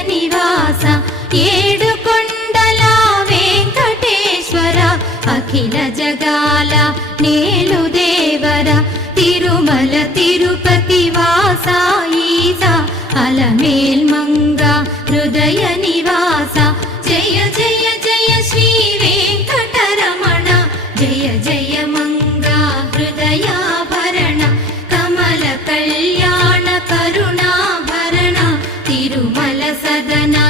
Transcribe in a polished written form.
నివాస ఏడుకొండల వెంకటేశ్వర అఖిల జగాల నేలు దేవర తిరుమల తిరుపతి వాస ఈస అలమేల్మంగ హృదయ నివాస జయ జయ జయ శ్రీ వెంకటరమణ జయ జయ మంగ హృదయాభరణ కమల కళ్యాణ కరుణాభరణ తిరుమల సదన